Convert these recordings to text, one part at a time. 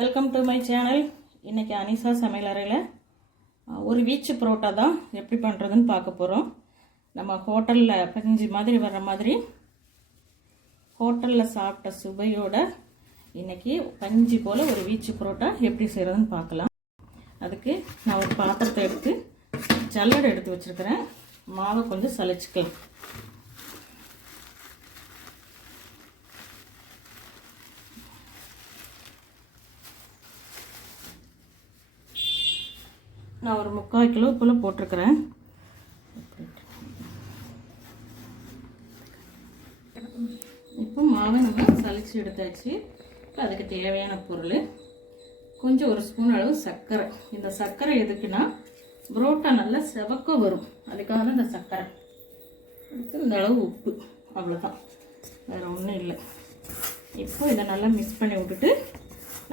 Welcome to my channel. இன்றைக்கி அனிஷா சமையல் அறையில் ஒரு வீச்சு பரோட்டா தான் எப்படி பண்ணுறதுன்னு பார்க்க போகிறோம். நம்ம ஹோட்டலில் பஞ்சு மாதிரி வர்ற மாதிரி ஹோட்டலில் சாப்பிட்ட சுவையோட இன்றைக்கி பஞ்சு போல் ஒரு வீச்சு பரோட்டா எப்படி செய்கிறதுன்னு பார்க்கலாம். அதுக்கு நான் ஒரு பாத்திரத்தை எடுத்து ஜல்லடை எடுத்து வச்சுருக்கிறேன். மாவை கொஞ்சம் சலிச்சுக்கலாம். நான் ஒரு 3/4 கிலோ போல் போட்டிருக்கிறேன். இப்போ மாவை நம்ம சலிச்சு எடுத்தாச்சு. அதுக்கு தேவையான பொருள் கொஞ்சம் ஒரு ஸ்பூன் அளவு சர்க்கரை. இந்த சர்க்கரை எதுக்குன்னா புரோட்டா நல்லா செவக்க வரும், அதுக்காக தான் இந்த சர்க்கரை. அடுத்து இந்த அளவு உப்பு, அவ்வளோதான், வேறு ஒன்றும் இல்லை. இப்போ இதை நல்லா மிக்ஸ் பண்ணி விட்டுட்டு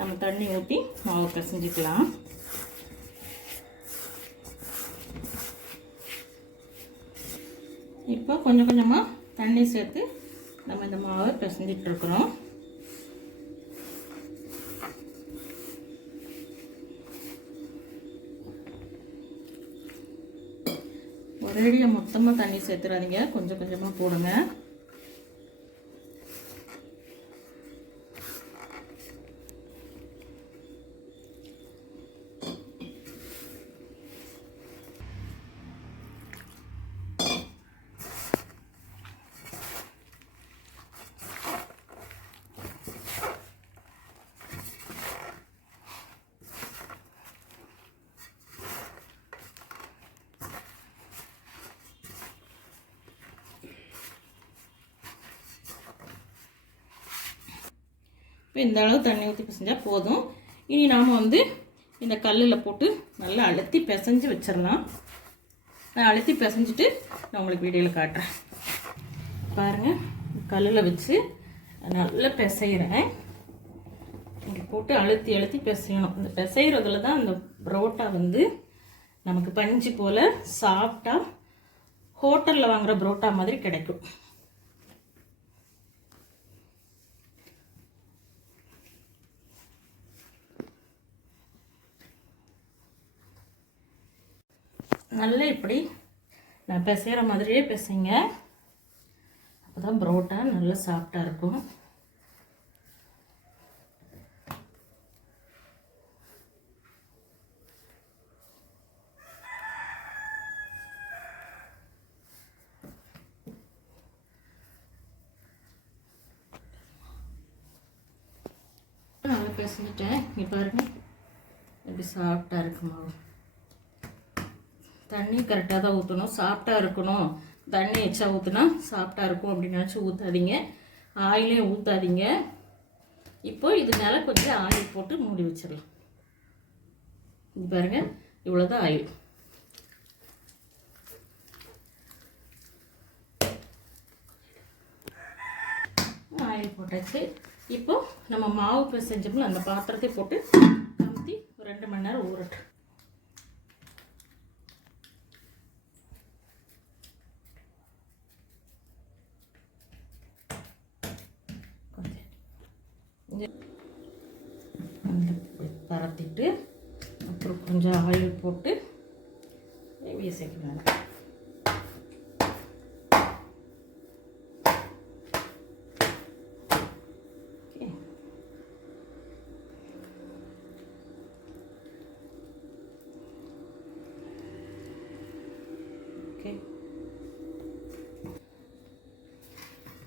நம்ம தண்ணி ஊற்றி மாவை பிசைஞ்சிக்கலாம். இப்போ கொஞ்சம் கொஞ்சமாக தண்ணி சேர்த்து நம்ம இந்த மாவை பிசைஞ்சிட்ருக்குறோம். ஒரேடியாக மொத்தமாக தண்ணி சேர்த்துறாதீங்க, கொஞ்சம் கொஞ்சமாக போடுங்க. இப்போ இந்த அளவு தண்ணி ஊற்றி பிசைஞ்சால் போதும். இனி நாம் இந்த கல்லில் போட்டு நல்லா அழுத்தி பிசைஞ்சு வச்சிடலாம். நான் அழுத்தி பிசைஞ்சிட்டு நான் உங்களுக்கு வீடியோவில் காட்டுறேன். பாருங்கள், கல்லில் வச்சு நல்லா பிசைகிறேன். இங்கே போட்டு அழுத்தி அழுத்தி பிசையணும். இந்த பிசைகிறதுல தான் அந்த புரோட்டா நமக்கு பஞ்சு போல் சாப்பிட்டா ஹோட்டலில் வாங்குகிற புரோட்டா மாதிரி கிடைக்கும். நல்லா இப்படி நான் பிசைகிற மாதிரியே பிசைங்க, அப்போ தான் புரோட்டா நல்லா சாஃப்டாக இருக்கும். நல்லா பிசைஞ்சிட்டேன். இங்கே பாருங்கள் எப்படி சாஃப்டாக இருக்கு மாவு. தண்ணி கரெக்டாக தான் ஊற்றணும், சாஃப்டாக இருக்கணும். தண்ணி எச்சா ஊற்றுனா சாஃப்டாக இருக்கும் அப்படின்னாச்சும் ஊற்றாதீங்க, ஆயிலே ஊற்றாதீங்க. இப்போ இது மேலே கொஞ்சம் ஆயில் போட்டு மூடி வச்சிடலாம். இது பாருங்கள், இவ்வளோதான் ஆயில். ஆயில் போட்டாச்சு. இப்போ நம்ம மாவு பிசைஞ்சோம்ல அந்த பாத்திரத்தை போட்டு கமுத்தி ஒரு 2 மணி நேரம் ஊறட்டு. பரத்திட்டு அப்புறம் கொஞ்சம் ஆயில் போட்டு வீசிக்கலாம்.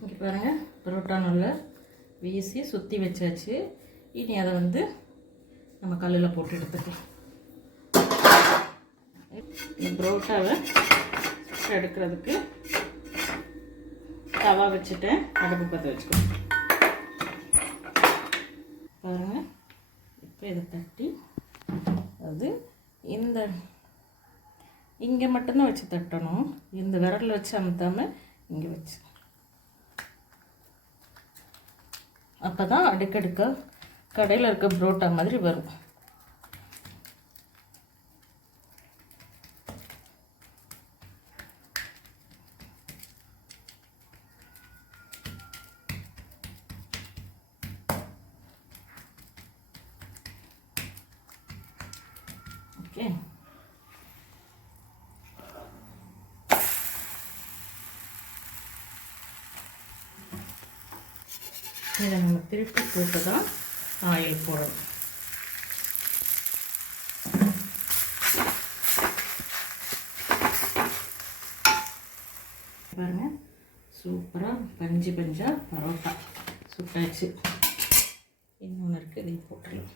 இங்கே பாருங்கள், பரோட்டா நல்லா வீசி சுற்றி வச்சாச்சு. இனி அதை நம்ம கல்லில் போட்டு எடுத்துக்கலாம். இந்த பரோட்டாவை எடுக்கிறதுக்கு தவா வச்சுட்டேன், அடுப்பு பற்ற வச்சுக்கோங்க. பாருங்கள், இப்போ இதை தட்டி இந்த இங்கே மட்டும்தான் வச்சு தட்டணும். இந்த விரலில் வச்சு அமுத்தாமல் இங்கே வச்சு, அப்போ தான் அடுக்கடுக்க கடையில் இருக்க புரோட்டா மாதிரி வரும். ஓகே, இதை நம்ம திருப்பி போட்டு தான் ஆயில் போடணும். பாருங்கள், சூப்பராக பஞ்சு பஞ்சாக பரோட்டா சுட்டாச்சு. இன்னொன்று இருக்குது, இதையும் போட்டுடலாம்.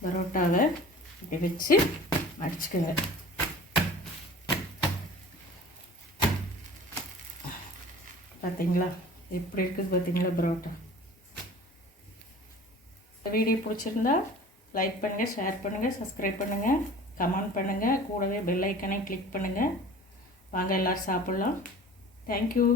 பரோட்டாவை இப்படி வச்சு அடிச்சுக்கோங்க. பார்த்தீங்களா எப்படி இருக்குது? பார்த்தீங்களா பரோட்டா? இந்த வீடியோ பிடிச்சிருந்தா லைக் பண்ணுங்கள், ஷேர் பண்ணுங்கள், சப்ஸ்கிரைப் பண்ணுங்கள், கமெண்ட் பண்ணுங்கள், கூடவே பெல் ஐக்கனை கிளிக் பண்ணுங்கள். வாங்க எல்லோரும் சாப்பிட்லாம். தேங்க்யூ.